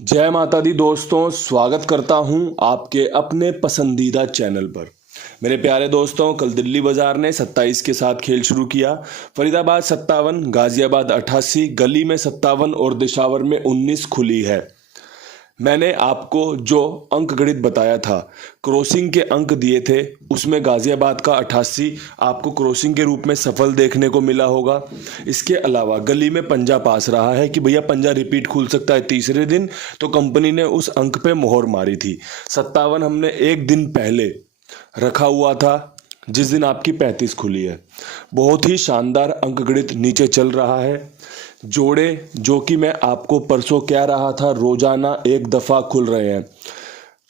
जय माता दी दोस्तों, स्वागत करता हूं आपके अपने पसंदीदा चैनल पर। मेरे प्यारे दोस्तों, कल दिल्ली बाजार ने 27 के साथ खेल शुरू किया। फरीदाबाद 57, गाजियाबाद 88, गली में 57 और दिशावर में 19 खुली है। मैंने आपको जो अंक गणित बताया था, क्रॉसिंग के अंक दिए थे, उसमें गाजियाबाद का 88 आपको क्रॉसिंग के रूप में सफल देखने को मिला होगा। इसके अलावा गली में पंजा पास रहा है कि भैया पंजा रिपीट खुल सकता है तीसरे दिन, तो कंपनी ने उस अंक पे मोहर मारी थी। 57 हमने एक दिन पहले रखा हुआ था, जिस दिन आपकी 35 खुली है। बहुत ही शानदार अंक गणित नीचे चल रहा है। जोड़े जो कि मैं आपको परसों कह रहा था रोजाना एक दफा खुल रहे हैं।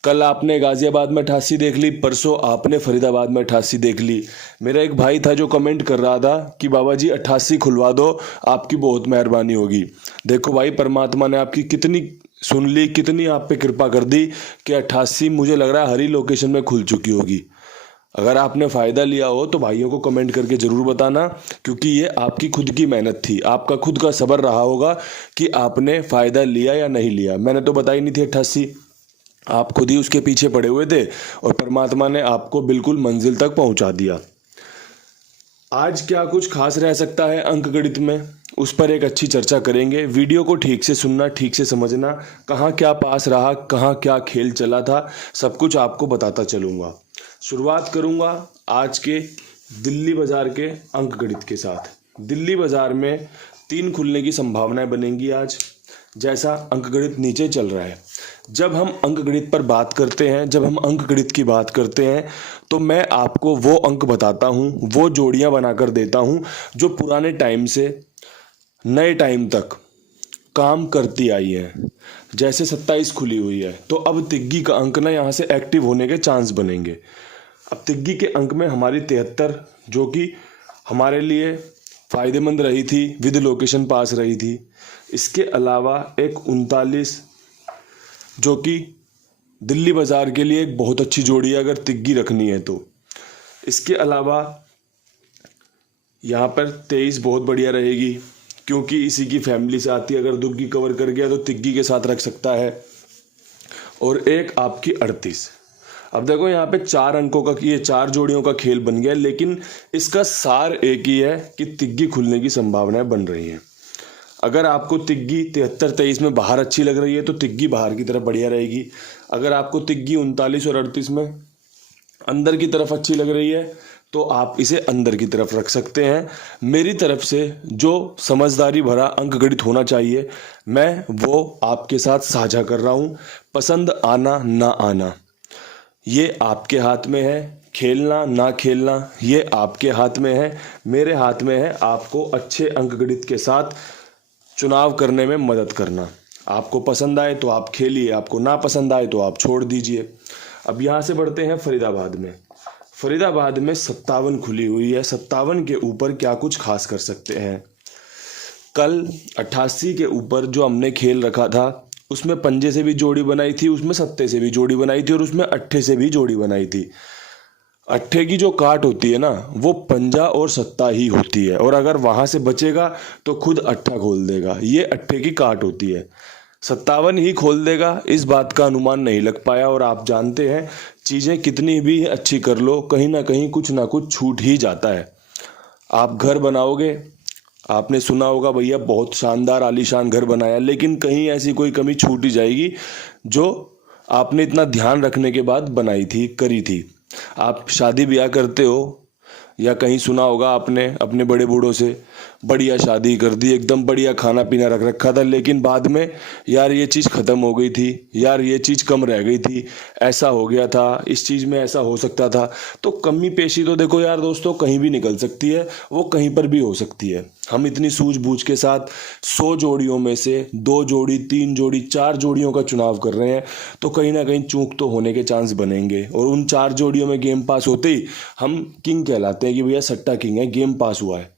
कल आपने गाजियाबाद में 88 देख ली, परसों आपने फरीदाबाद में 88 देख ली। मेरा एक भाई था जो कमेंट कर रहा था कि बाबा जी 88 खुलवा दो, आपकी बहुत मेहरबानी होगी। देखो भाई, परमात्मा ने आपकी कितनी सुन ली, कितनी आप पे कृपा कर दी कि 88 मुझे लग रहा है हर ही लोकेशन में खुल चुकी होगी। अगर आपने फ़ायदा लिया हो तो भाइयों को कमेंट करके ज़रूर बताना, क्योंकि ये आपकी खुद की मेहनत थी, आपका खुद का सब्र रहा होगा कि आपने फ़ायदा लिया या नहीं लिया। मैंने तो बताई नहीं थी 88, आप खुद ही उसके पीछे पड़े हुए थे और परमात्मा ने आपको बिल्कुल मंजिल तक पहुंचा दिया। आज क्या कुछ खास रह सकता है अंक गणित में, उस पर एक अच्छी चर्चा करेंगे। वीडियो को ठीक से सुनना, ठीक से समझना, कहाँ क्या पास रहा, कहाँ क्या खेल चला था, सब कुछ आपको बताता चलूँगा। शुरुआत करूँगा आज के दिल्ली बाजार के अंक गणित के साथ। दिल्ली बाजार में 3 खुलने की संभावनाएं बनेंगी आज, जैसा अंक गणित नीचे चल रहा है। जब हम अंक गणित पर बात करते हैं, जब हम अंक गणित की बात करते हैं, तो मैं आपको वो अंक बताता हूँ, वो जोड़ियाँ बनाकर देता हूँ जो पुराने टाइम से नए टाइम तक काम करती आई है। जैसे 27 खुली हुई है, तो अब तिग्गी का अंक ना यहाँ से एक्टिव होने के चांस बनेंगे। अब तिग्गी के अंक में हमारी 73, जो कि हमारे लिए फ़ायदेमंद रही थी, विद लोकेशन पास रही थी। इसके अलावा एक 39, जो कि दिल्ली बाज़ार के लिए एक बहुत अच्छी जोड़ी है अगर तिग्गी रखनी है तो। इसके अलावा यहाँ पर 23 बहुत बढ़िया रहेगी, क्योंकि इसी की फैमिली से आती है। अगर दुग्गी कवर कर गया तो तिग्गी के साथ रख सकता है। और एक आपकी 38। अब देखो यहाँ पे 4 अंकों का, ये 4 जोड़ियों का खेल बन गया, लेकिन इसका सार एक ही है कि तिग्गी खुलने की संभावनाएं बन रही हैं। अगर आपको तिग्गी 73-23 में बाहर अच्छी लग रही है तो तिग्गी बाहर की तरफ बढ़िया रहेगी। अगर आपको तिग्गी 39 और 38 में अंदर की तरफ अच्छी लग रही है तो आप इसे अंदर की तरफ रख सकते हैं। मेरी तरफ से जो समझदारी भरा अंक गणित होना चाहिए, मैं वो आपके साथ साझा कर रहा हूँ। पसंद आना ना आना ये आपके हाथ में है, खेलना ना खेलना ये आपके हाथ में है। मेरे हाथ में है आपको अच्छे अंक गणित के साथ चुनाव करने में मदद करना। आपको पसंद आए तो आप खेलिए, आपको ना पसंद आए तो आप छोड़ दीजिए। अब यहाँ से बढ़ते हैं फरीदाबाद में। फरीदाबाद में 57 खुली हुई है। 57 के ऊपर क्या कुछ खास कर सकते हैं। कल 88 के ऊपर जो हमने खेल रखा था, उसमें पंजे से भी जोड़ी बनाई थी, उसमें सत्ते से भी जोड़ी बनाई थी और उसमें अट्ठे से भी जोड़ी बनाई थी। अट्ठे की जो काट होती है ना, वो पंजा और सत्ता ही होती है, और अगर वहां से बचेगा तो खुद अट्ठा खोल देगा। ये अट्ठे की काट होती है। 57 ही खोल देगा, इस बात का अनुमान नहीं लग पाया। और आप जानते हैं, चीज़ें कितनी भी अच्छी कर लो, कहीं ना कुछ छूट ही जाता है। आप घर बनाओगे, आपने सुना होगा भैया बहुत शानदार आलीशान घर बनाया, लेकिन कहीं ऐसी कोई कमी छूट ही जाएगी जो आपने इतना ध्यान रखने के बाद बनाई थी, करी थी। आप शादी ब्याह करते हो या कहीं सुना होगा आपने अपने बड़े बूढ़ों से, बढ़िया शादी कर दी, एकदम बढ़िया खाना पीना रख रखा था, लेकिन बाद में यार ये चीज़ ख़त्म हो गई थी, यार ये चीज़ कम रह गई थी, ऐसा हो गया था, इस चीज़ में ऐसा हो सकता था। तो कमी पेशी तो देखो यार दोस्तों कहीं भी निकल सकती है, वो कहीं पर भी हो सकती है। हम इतनी सूझबूझ के साथ 100 जोड़ियों में से 2 जोड़ी, 3 जोड़ी, 4 जोड़ियों का चुनाव कर रहे हैं, तो कहीं ना कहीं चूक तो होने के चांस बनेंगे। और उन 4 जोड़ियों में गेम पास होते ही हम किंग कहलाते हैं कि भैया सट्टा किंग है, गेम पास हुआ है।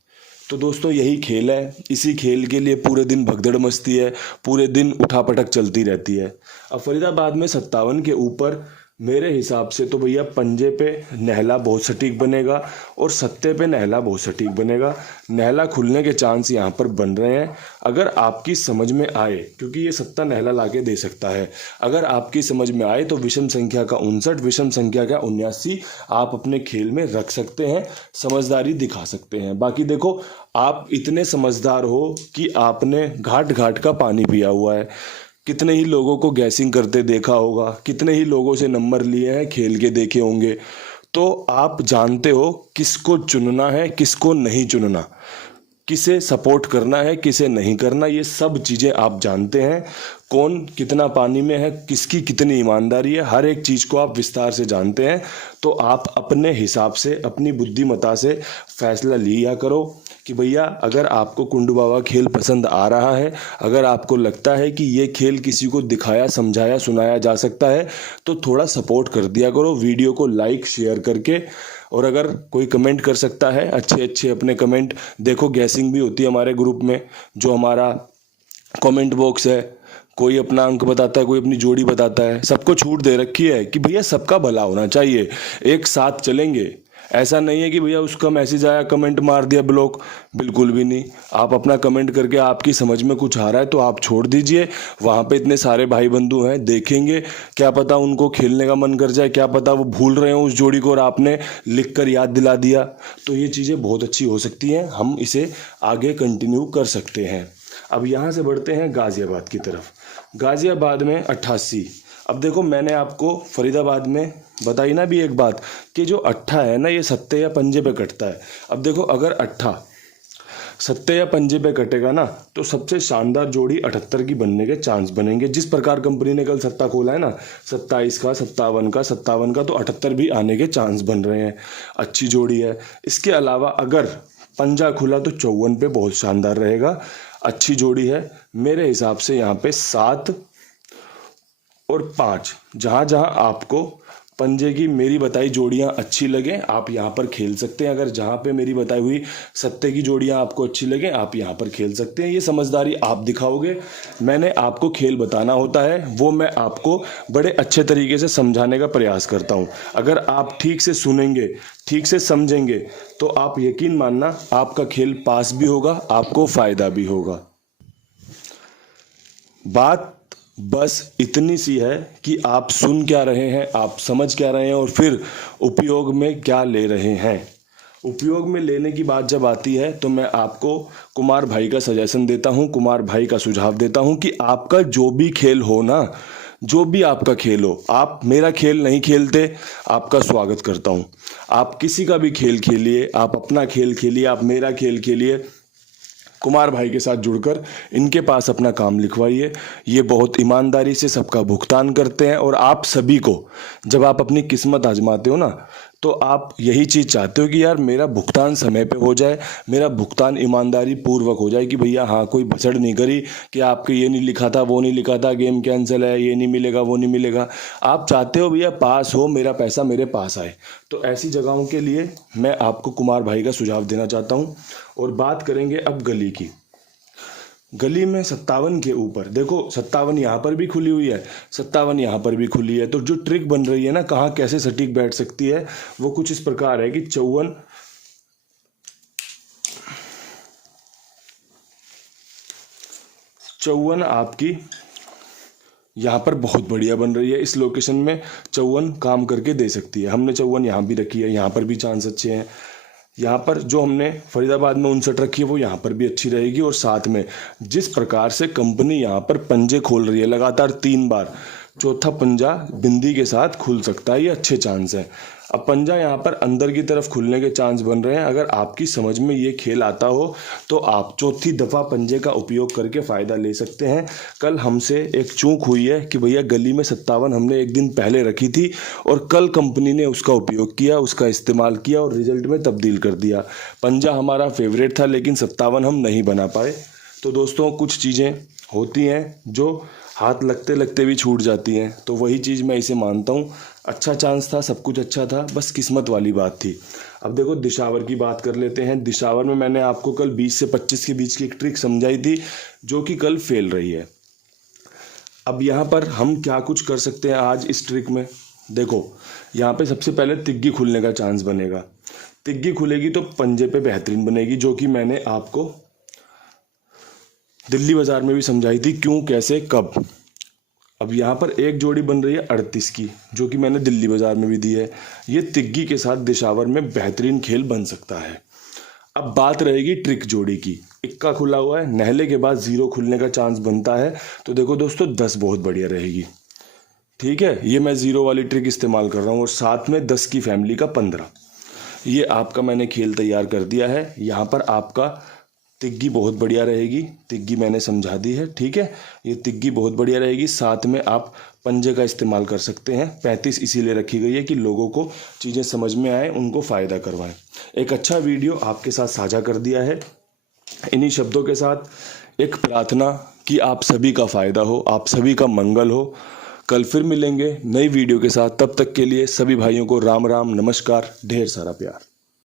तो दोस्तों यही खेल है, इसी खेल के लिए पूरे दिन भगदड़ मस्ती है, पूरे दिन उठापटक चलती रहती है। अब फरीदाबाद में 57 के ऊपर मेरे हिसाब से तो भैया पंजे पे नहला बहुत सटीक बनेगा और सत्ते पे नहला बहुत सटीक बनेगा। नहला खुलने के चांस यहाँ पर बन रहे हैं अगर आपकी समझ में आए, क्योंकि ये सत्ता नहला लाके दे सकता है। अगर आपकी समझ में आए तो विषम संख्या का 59, विषम संख्या का 79 आप अपने खेल में रख सकते हैं, समझदारी दिखा सकते हैं। बाकी देखो, आप इतने समझदार हो कि आपने घाट घाट का पानी पिया हुआ है। कितने ही लोगों को गैसिंग करते देखा होगा, कितने ही लोगों से नंबर लिए हैं, खेल के देखे होंगे। तो आप जानते हो किसको चुनना है, किसको नहीं चुनना, किसे सपोर्ट करना है, किसे नहीं करना। ये सब चीज़ें आप जानते हैं। कौन कितना पानी में है, किसकी कितनी ईमानदारी है, हर एक चीज़ को आप विस्तार से जानते हैं। तो आप अपने हिसाब से, अपनी बुद्धिमत्ता से फैसला लिया करो कि भैया अगर आपको कुंडू बाबा खेल पसंद आ रहा है, अगर आपको लगता है कि ये खेल किसी को दिखाया, समझाया, सुनाया जा सकता है, तो थोड़ा सपोर्ट कर दिया करो वीडियो को लाइक शेयर करके। और अगर कोई कमेंट कर सकता है, अच्छे अच्छे अपने कमेंट, देखो गैसिंग भी होती है हमारे ग्रुप में, जो हमारा कमेंट बॉक्स है, कोई अपना अंक बताता है, कोई अपनी जोड़ी बताता है। सबको छूट दे रखी है कि भैया सबका भला होना चाहिए, एक साथ चलेंगे। ऐसा नहीं है कि भैया उसका मैसेज आया कमेंट मार दिया ब्लॉक, बिल्कुल भी नहीं। आप अपना कमेंट करके, आपकी समझ में कुछ आ रहा है तो आप छोड़ दीजिए। वहाँ पे इतने सारे भाई बंधु हैं, देखेंगे, क्या पता उनको खेलने का मन कर जाए, क्या पता वो भूल रहे हो उस जोड़ी को और आपने लिख कर याद दिला दिया। तो ये चीज़ें बहुत अच्छी हो सकती हैं, हम इसे आगे कंटिन्यू कर सकते हैं। अब यहाँ से बढ़ते हैं गाज़ियाबाद की तरफ। गाज़ियाबाद में 88। अब देखो, मैंने आपको फरीदाबाद में बताई ना भी एक बात कि जो अट्ठा है ना, ये सत्ते या पंजे पे कटता है। अब देखो, अगर अट्ठा सत्ते या पंजे पे कटेगा ना, तो सबसे शानदार जोड़ी 78 की बनने के चांस बनेंगे। जिस प्रकार कंपनी ने कल सत्ता खोला है ना, 27 का, 57 का, 57 का, तो 78 भी आने के चांस बन रहे हैं। अच्छी जोड़ी है। इसके अलावा अगर पंजा खुला तो 54 पे बहुत शानदार रहेगा, अच्छी जोड़ी है। मेरे हिसाब से यहाँ पे 7 और 5, जहाँ जहाँ आपको पंजे की मेरी बताई जोड़ियाँ अच्छी लगे, आप यहाँ पर खेल सकते हैं। अगर जहाँ पे मेरी बताई हुई सत्ते की जोड़ियाँ आपको अच्छी लगे, आप यहाँ पर खेल सकते हैं। ये समझदारी आप दिखाओगे। मैंने आपको खेल बताना होता है, वो मैं आपको बड़े अच्छे तरीके से समझाने का प्रयास करता हूँ। अगर आप ठीक से सुनेंगे, ठीक से समझेंगे, तो आप यकीन मानना आपका खेल पास भी होगा, आपको फ़ायदा भी होगा। बात बस इतनी सी है कि आप सुन क्या रहे हैं, आप समझ क्या रहे हैं, और फिर उपयोग में क्या ले रहे हैं। उपयोग में लेने की बात जब आती है तो मैं आपको कुमार भाई का सजेशन देता हूं, कुमार भाई का सुझाव देता हूं कि आपका जो भी खेल हो ना, जो भी आपका खेल हो, आप मेरा खेल नहीं खेलते, आपका स्वागत करता हूं। आप किसी का भी खेल खेलिए, आप अपना खेल खेलिए, आप मेरा खेल खेलिए। कुमार भाई के साथ जुड़कर इनके पास अपना काम लिखवाइए। ये बहुत ईमानदारी से सबका भुगतान करते हैं। और आप सभी को, जब आप अपनी किस्मत आजमाते हो ना, तो आप यही चीज़ चाहते हो कि यार मेरा भुगतान समय पे हो जाए, मेरा भुगतान ईमानदारी पूर्वक हो जाए, कि भैया हाँ, कोई भसड़ नहीं करी कि आपके ये नहीं लिखा था, वो नहीं लिखा था, गेम कैंसिल है, ये नहीं मिलेगा, वो नहीं मिलेगा। आप चाहते हो भैया पास हो, मेरा पैसा मेरे पास आए। तो ऐसी जगहों के लिए मैं आपको कुमार भाई का सुझाव देना चाहता हूँ। और बात करेंगे अब गली की। गली में 57 के ऊपर देखो, 57 यहाँ पर भी खुली हुई है, 57 यहाँ पर भी खुली है। तो जो ट्रिक बन रही है ना, कहाँ कैसे सटीक बैठ सकती है, वो कुछ इस प्रकार है कि 54 आपकी यहाँ पर बहुत बढ़िया बन रही है। इस लोकेशन में 54 काम करके दे सकती है। हमने 54 यहाँ भी रखी है, यहाँ पर भी चांस अच्छे हैं। यहाँ पर जो हमने फरीदाबाद में 59 रखी है, वो यहाँ पर भी अच्छी रहेगी। और साथ में जिस प्रकार से कंपनी यहाँ पर पंजे खोल रही है लगातार 3 बार, चौथा पंजा बिंदी के साथ खुल सकता है, ये अच्छे चांस हैं। अब पंजा यहाँ पर अंदर की तरफ खुलने के चांस बन रहे हैं। अगर आपकी समझ में ये खेल आता हो तो आप चौथी दफ़ा पंजे का उपयोग करके फ़ायदा ले सकते हैं। कल हमसे एक चूक हुई है कि भैया गली में 57 हमने एक दिन पहले रखी थी और कल कंपनी ने उसका उपयोग किया, उसका इस्तेमाल किया और रिजल्ट में तब्दील कर दिया। पंजा हमारा फेवरेट था, लेकिन 57 हम नहीं बना पाए। तो दोस्तों, कुछ चीज़ें होती हैं जो हाथ लगते लगते भी छूट जाती हैं, तो वही चीज़ मैं इसे मानता हूँ। अच्छा चांस था, सब कुछ अच्छा था, बस किस्मत वाली बात थी। अब देखो, दिशावर की बात कर लेते हैं। दिशावर में मैंने आपको कल 20 से 25 के बीच की एक ट्रिक समझाई थी, जो कि कल फेल रही है। अब यहाँ पर हम क्या कुछ कर सकते हैं आज इस ट्रिक में, देखो यहाँ पे सबसे पहले तिग्गी खुलने का चांस बनेगा। तिग्गी खुलेगी तो पंजे पे बेहतरीन बनेगी, जो कि मैंने आपको दिल्ली बाजार में भी समझाई थी क्यों, कैसे, कब। अब यहाँ पर एक जोड़ी बन रही है 38 की, जो कि मैंने दिल्ली बाजार में भी दी है। ये तिग्गी के साथ दिशावर में बेहतरीन खेल बन सकता है। अब बात रहेगी ट्रिक जोड़ी की। इक्का खुला हुआ है, नहले के बाद 0 खुलने का चांस बनता है, तो देखो दोस्तों 10 बहुत बढ़िया रहेगी। ठीक है, ये मैं 0 वाली ट्रिक इस्तेमाल कर रहा हूँ और साथ में 10 की फैमिली का 15। ये आपका मैंने खेल तैयार कर दिया है। यहाँ पर आपका तिग्गी बहुत बढ़िया रहेगी, तिग्गी मैंने समझा दी है। ठीक है, ये तिग्गी बहुत बढ़िया रहेगी, साथ में आप पंजे का इस्तेमाल कर सकते हैं। 35 इसीलिए रखी गई है कि लोगों को चीज़ें समझ में आए, उनको फ़ायदा करवाएं। एक अच्छा वीडियो आपके साथ साझा कर दिया है। इन्हीं शब्दों के साथ एक प्रार्थना कि आप सभी का फ़ायदा हो, आप सभी का मंगल हो। कल फिर मिलेंगे नई वीडियो के साथ, तब तक के लिए सभी भाइयों को राम राम, नमस्कार, ढेर सारा प्यार।